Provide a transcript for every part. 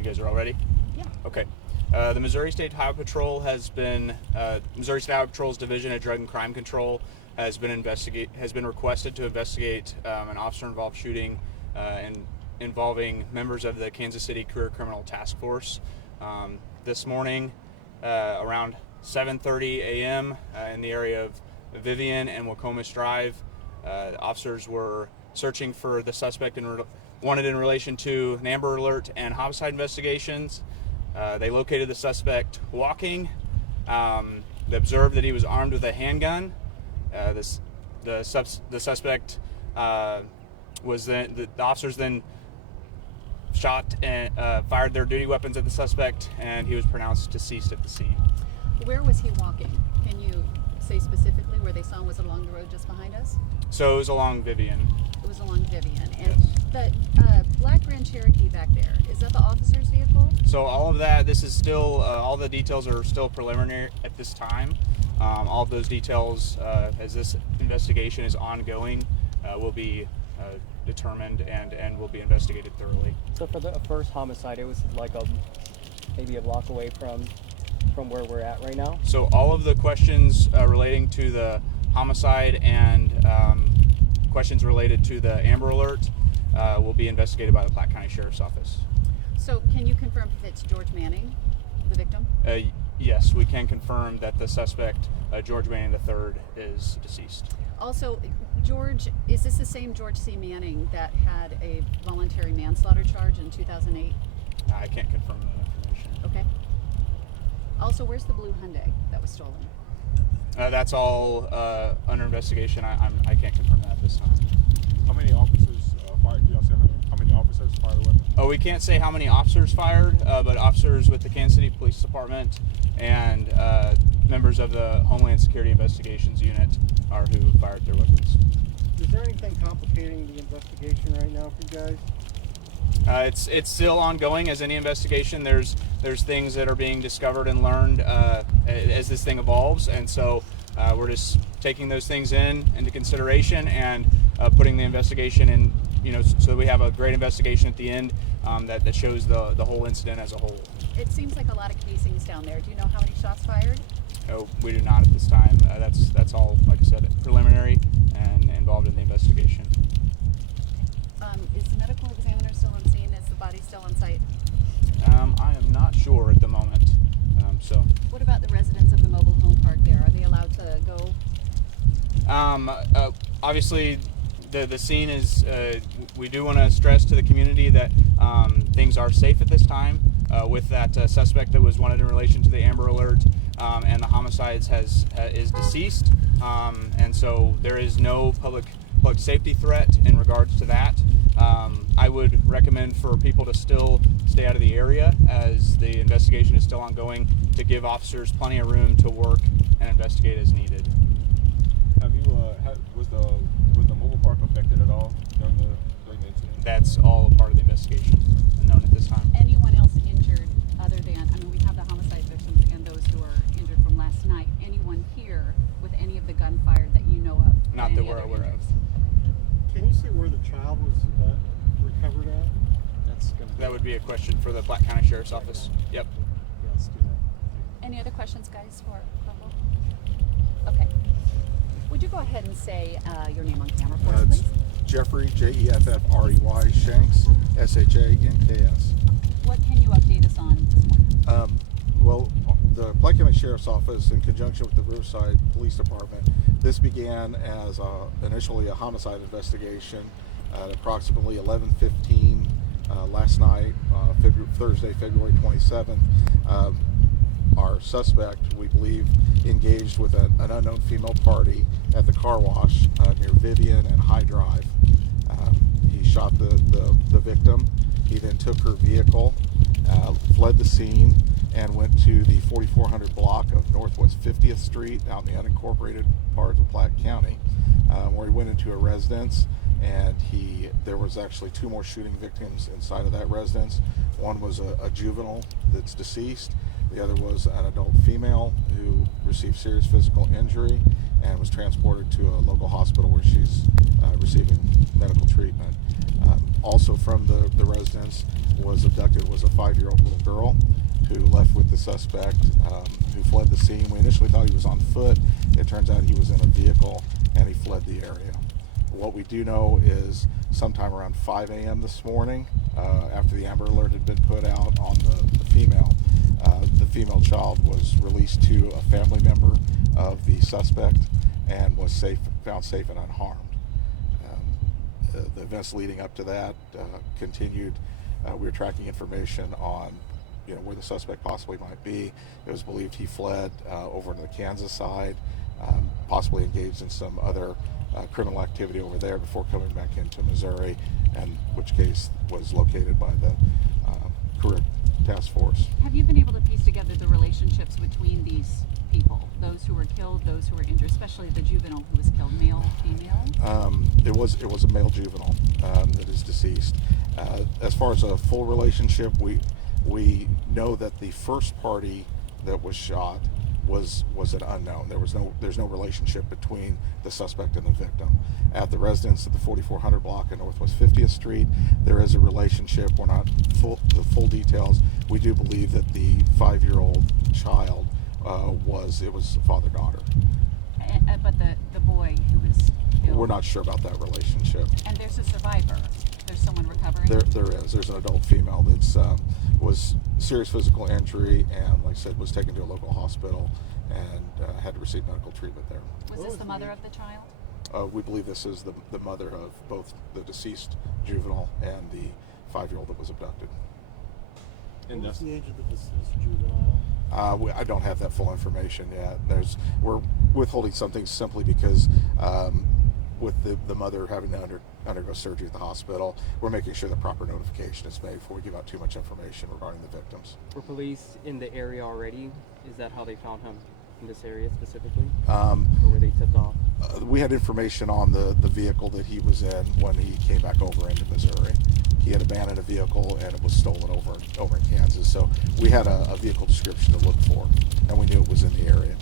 You guys are all ready? Yeah. Okay. The Missouri State Highway Patrol Missouri State Highway Patrol's Division of Drug and Crime Control has been requested to investigate an officer-involved shooting involving members of the Kansas City Career Criminal Task Force. This morning, around 7:30 a.m. In the area of Vivian and Wacomas Drive, officers were searching for the suspect wanted in relation to an Amber Alert and homicide investigations. They located the suspect walking. They observed that he was armed with a handgun. The suspect was then the officers then shot and fired their duty weapons at the suspect, and he was pronounced deceased at the scene. Where was he walking? Can you say specifically where they saw him? Was it along the road just behind us? So it was along Vivian. It was along Vivian. And yes. The black Grand Cherokee back there, is that the officer's vehicle? So all of that, this is still, all the details are still preliminary at this time. All of those details, as this investigation is ongoing, will be determined and will be investigated thoroughly. So for the first homicide, it was like maybe a block away from where we're at right now? So all of the questions relating to the homicide and questions related to the Amber Alert will be investigated by the Platte County Sheriff's Office. So can you confirm if it's George Manning, the victim? Yes, we can confirm that the suspect, George Manning III, is deceased. Also, George, is this the same George C. Manning that had a voluntary manslaughter charge in 2008? I can't confirm that information. Okay. Also, where's the blue Hyundai that was stolen? That's all under investigation. I can't confirm that at this time. How many officers fired? Did y'all say how many officers fired a weapon? Oh, we can't say how many officers fired, but officers with the Kansas City Police Department and members of the Homeland Security Investigations Unit are who fired their weapons. Is there anything complicating the investigation right now for you guys? It's still ongoing as any investigation. There's things that are being discovered and learned as this thing evolves, and so we're just taking those things into consideration and putting the investigation in, so that we have a great investigation at the end that shows the whole incident as a whole. It seems like a lot of casings down there. Do you know how many shots fired? No, we do not at this time. That's all, like I said, preliminary and involved in the investigation. Is the medical examiner still on scene? Is the body still on site? I am not sure at the moment. What about the residents of the mobile home park there? Are they allowed to go? Obviously, the scene is, we do want to stress to the community that things are safe at this time with that suspect that was wanted in relation to the Amber Alert and the homicides is deceased, and so there is no public safety threat in regards to that. I would recommend for people to still stay out of the area as the investigation is still ongoing, to give officers plenty of room to work and investigate as needed. Have you was the mobile park affected at all during the incident? That's all a part of the investigation known at this time. Anyone else injured other than, we have the homicide victims and those who are injured from last night. Anyone here with any of the gunfire that you know of? Not that we're aware of. Can you see where the child was recovered at? That would be a question for the Platte County Sheriff's Office. Yep. Yeah, let's do that. Any other questions, guys, for Crumble? Okay. Would you go ahead and say your name on camera for us, It's please? Jeffrey, Jeffrey, Shanks, Shanks. What can you update us on this morning? Well, the Platte County Sheriff's Office, in conjunction with the Riverside Police Department, this began as initially a homicide investigation at approximately 11:15 last night, Thursday, February 27th. Our suspect, we believe, engaged with an unknown female party at the car wash near Vivian and High Drive. He shot the victim. He then took her vehicle, fled the scene, and went to the 4400 block of Northwest 50th Street out in the unincorporated part of Platte County, where he went into a residence, and there was actually two more shooting victims inside of that residence. One was a juvenile that's deceased. The other was an adult female who received serious physical injury and was transported to a local hospital where she's receiving medical treatment. Also from the residence was abducted was a 5-year-old little girl who left with the suspect, who fled the scene. We initially thought he was on foot. It turns out he was in a vehicle and he fled the area. What we do know is sometime around 5 a.m. this morning, after the Amber Alert had been put out on the female child was released to a family member of the suspect and was found safe and unharmed. The events leading up to that continued. We were tracking information on where the suspect possibly might be. It was believed he fled over to the Kansas side, possibly engaged in some other criminal activity over there before coming back into Missouri, and which case was located by the career task force. Have you been able to piece together the relationships between these people, those who were killed, those who were injured, especially the juvenile who was killed, male, female? It was a male juvenile that is deceased. As far as a full relationship, we know that the first party that was shot was an unknown. There's no relationship between the suspect and the victim. At the residence at the 4400 block of Northwest 50th Street, there is a relationship. We're not the full details. We do believe that the 5-year-old child was father-daughter. But the boy who was killed. We're not sure about that relationship. And there's a survivor. There's someone recovering. There is. There's an adult female that's was serious physical injury and, like I said, was taken to a local hospital and had to receive medical treatment there. Was this the mother of the child? We believe this is the mother of both the deceased juvenile and the 5-year-old that was abducted. And what's the age of the deceased juvenile? I don't have that full information yet. We're withholding something simply because with the mother having to undergo surgery at the hospital, we're making sure the proper notification is made before we give out too much information regarding the victims. Were police in the area already? Is that how they found him in this area specifically? Or were they tipped off? We had information on the vehicle that he was in when he came back over into Missouri. He had abandoned a vehicle and it was stolen over in Kansas. So we had a vehicle description to look for, and we knew it was in the area.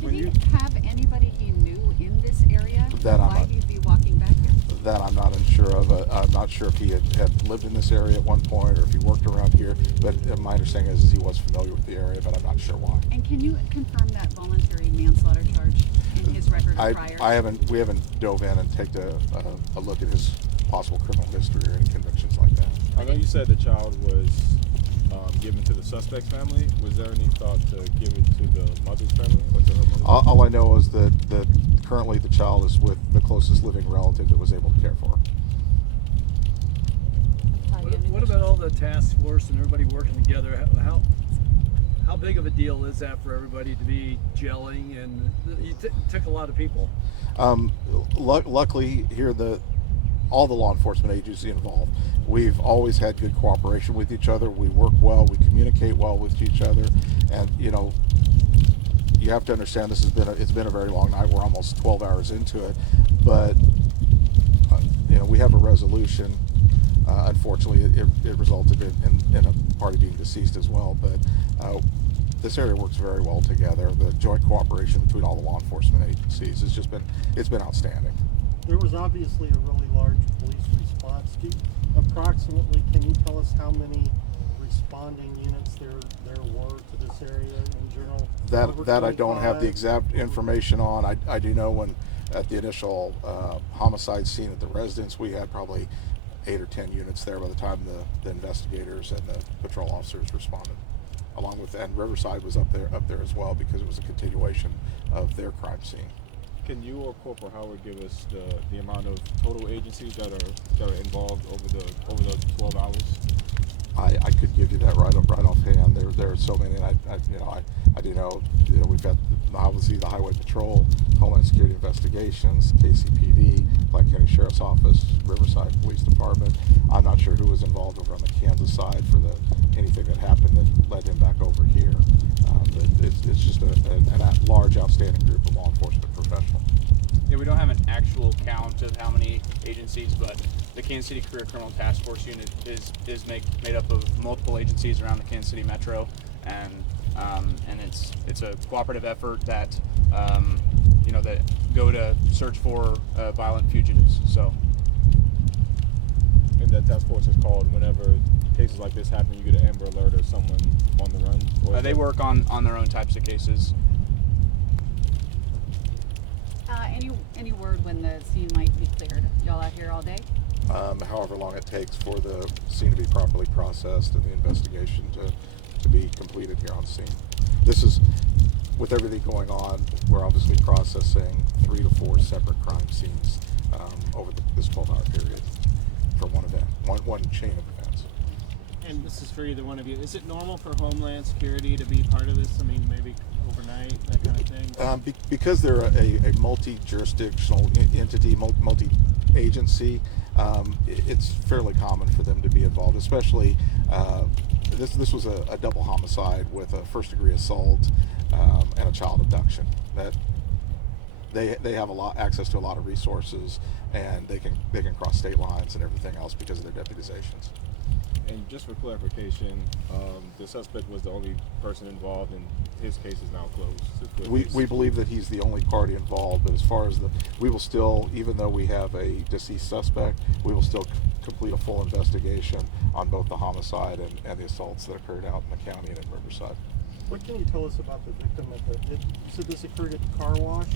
Did he have anybody he knew in this area? That I'm Why not- he'd be walking back here? That I'm not unsure of. I'm not sure if he had lived in this area at one point or if he worked around here, but my understanding is he was familiar with the area, but I'm not sure why. And can you confirm that voluntary manslaughter charge in his record or prior? We haven't dove in and taken a look at his possible criminal history or any convictions like that. I know you said the child was given to the suspect's family. Was there any thought to give it to the mother's family or to her mother's family? All I know is that currently the child is with the closest living relative that was able to care for her. What about all the task force and everybody working together? How big of a deal is that for everybody to be gelling? And you took a lot of people. Luckily, here all the law enforcement agencies involved, we've always had good cooperation with each other. We work well, we communicate well with each other, and you have to understand this it's been a very long night. We're almost 12 hours into it, but we have a resolution. Unfortunately, it resulted in a party being deceased as well, but this area works very well together. The joint cooperation between all the law enforcement agencies it's been outstanding. There was obviously a really large police response. Approximately, can you tell us how many responding units there were to this area in general? That I don't have the exact information on. I do know when at the initial homicide scene at the residence, we had probably 8 or 10 units there by the time the investigators and the patrol officers responded. Along with, and Riverside was up there as well because it was a continuation of their crime scene. Can you or Corporal Howard give us the amount of total agencies that are involved over the 12 hours? I could give you that right offhand. There are so many, and I do know we've got obviously the Highway Patrol, Homeland Security Investigations, KCPD, Black County Sheriff's Office, Riverside Police Department. I'm not sure who was involved over on the Kansas side for anything that happened that led him back over here. But it's just a large, outstanding group of law enforcement professionals. Yeah, we don't have an actual count of how many agencies, but the Kansas City Career Criminal Task Force Unit is made up of multiple agencies around the Kansas City Metro, and it's a cooperative effort that that go to search for violent fugitives. So. And that task force is called whenever cases like this happen, you get an Amber Alert or someone on the run? Or They work on their own types of cases. Any word when the scene might be cleared? Y'all out here all day? However long it takes for the scene to be properly processed and the investigation to be completed here on scene. This is, with everything going on, we're obviously processing 3 to 4 separate crime scenes over this 12-hour period for one event, one chain of events. And this is for either one of you. Is it normal for Homeland Security to be part of this? I mean, maybe overnight, that kind of thing? Because they're a multi-jurisdictional entity, multi-agency, it's fairly common for them to be involved, especially this was a double homicide with a first-degree assault and a child abduction. That they have access to a lot of resources, and they can cross state lines and everything else because of their deputizations. And just for clarification, the suspect was the only person involved, and his case is now closed. We believe that he's the only party involved, but as far as we will still, even though we have a deceased suspect, we will still complete a full investigation on both the homicide and the assaults that occurred out in the county and in Riverside. What can you tell us about the victim you said this occurred at the car wash?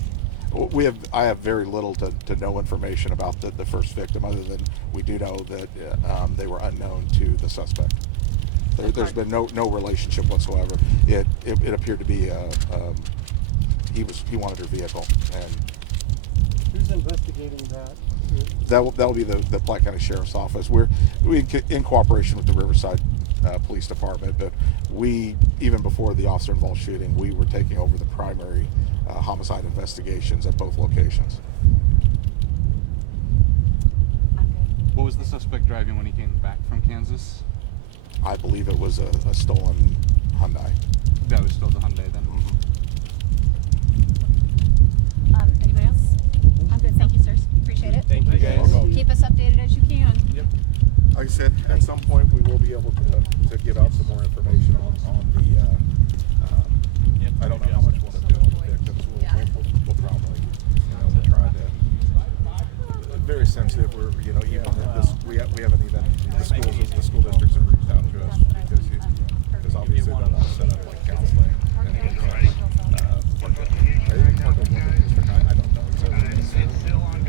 I have very little to no information about the first victim, other than we do know that they were unknown to the suspect. There's been no relationship whatsoever. It appeared to be he wanted her vehicle, and who's investigating that? that will be the Platte County Sheriff's Office. We're in cooperation with the Riverside Police Department, but even before the officer-involved shooting, we were taking over the primary homicide investigations at both locations. What was the suspect driving when he came back from Kansas? I believe it was a stolen Hyundai. That was still the Hyundai then. Anybody else? I'm good. Thank you, sirs. Appreciate it. Thank you guys. Keep us updated as you can. Yep. Like I said, at some point we will be able to give out some more information on the. I don't know how much we'll do on the victims. We'll probably try to. Very sensitive. We're even this we haven't even the school districts have reached out to us because obviously they're not set up like counseling. And, I don't know exactly.